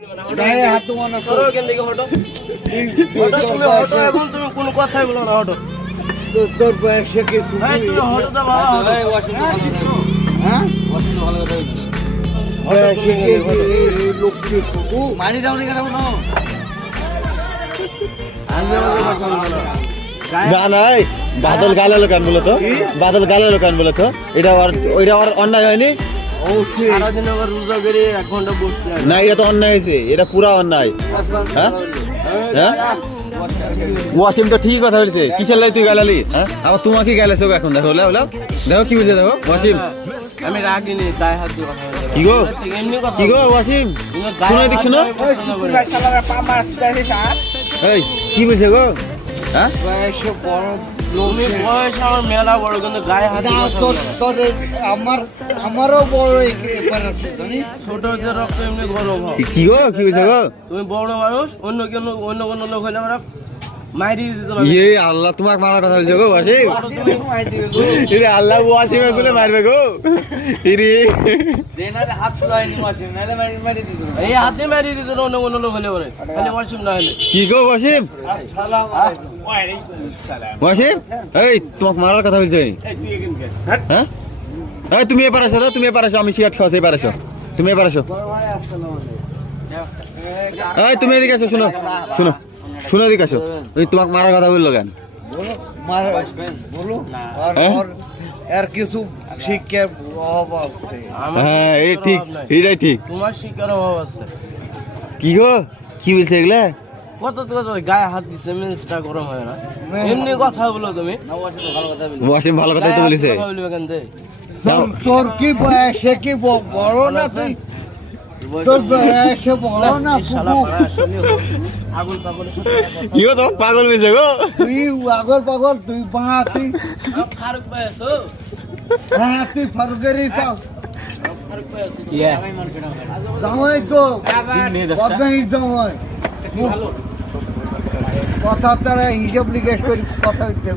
গায়ে হাত তোমার না করো কেন দেখে হটো হটো তুমি হটো এখন তুমি কোনো কথাই বলো না হটো তোর বয়সে কি তুমি এই তুমি হটো তো বাবা হটো হ্যাঁ বয়সে কি এই লোকটি ফুটু মানি দাও নি কেন না আমি আমাকে কথা বলবো না না নাই বাদল গালালো কেন বলো তো বাদল গালালো কেন বলো তো এটা আর অন্যায় হয়নি অবশ্যই সারা দিন আবার রোজা করে 1 ঘন্টা বসতে হয় না এটা তো অন্যায় হয়েছে এটা পুরা অন্যায় হ্যাঁ হ্যাঁ ওয়াসিম তো ঠিক কথা বলছে কিসের লাই তুই গালালি হ্যাঁ আবার তোমাকে গালাছো এখন দেখো লাও লাও দেখো কি বলছে দেখো ওয়াসিম আমি রাগিনি গায়ে হাত দিয়ে কথা বলছি কি গো এমনি কথা কি গো ওয়াসিম শুনো দেখছো না ভাই শালারা পা মারছে স্যার এই কি বলছে গো হ্যাঁ বয়সে বড় তুমি বয়স আমার মেলা বড় কিন্তু গায়ে হাত দিয়ে কথা তোর বলো না। তোর আমারও বড় এবার আছে জানি ছোট যে রক্ত এমনি গরম হয় কি গো কি বলছে গো তুমি বড় মানুষ অন্য কোনো লোক হলে আমরা মাইরি দিত না ইয়ে আল্লাহ তোমাকে মারার কথা বলছে গো ওয়াসিম ইরে আল্লাহ ওয়াসিম বলে মারবে গো ইরে এই হাতে মারি দিত অন্য কোনো লোক হলে পরে খালি ওয়াশিম না হলে কি গো ওয়াসিম ওয়াসিম এই তোমাকে মারার কথা বলছে হ্যাঁ এই তুমি এবার আসো তো তুমি এবার আসো আমি সিগারেট খাওয়াছি এবার আসো তুমি এবার আসো এই তুমি এদিকে আসো শুনো শুনো শুনো এদিকে আসো ওই তোমাকে মারার কথা বললো কেন মার বলো আর হ্যাঁ? ওর আর কিছু শিক্ষার অভাব আছে আমার হ্যাঁ এই শিক্ষার ঠিক অভাব নাই। এটাই ঠিক তোমার শিকার অভাব আছে কি গো কি বলছে এগুলা কত কথা গায়ে হাত দিচ্ছে মেজটা গরম হয় না এমনি কথা বলো তুমি ওয়াসিম ভালো কথাই তো বলেছে কথা বলবে কেন দে তোর কি বয়সে কি বড় না তুই তোর বয়সে বড় না শালা ফুটু পাড়া আসলে আগুন পাগলের সাথে কি গো তোমাকে পাগল বলছে গো তুই আগর পাগল তুই বাঁতি ফারুক ভাই আছো হ্যাঁ তুই ফারুকেরই চাও ফারুক ভাই আছো জামাই তো বদনাই জামাই কথা তারা হিসাব নিকেশ করি কথা দিতে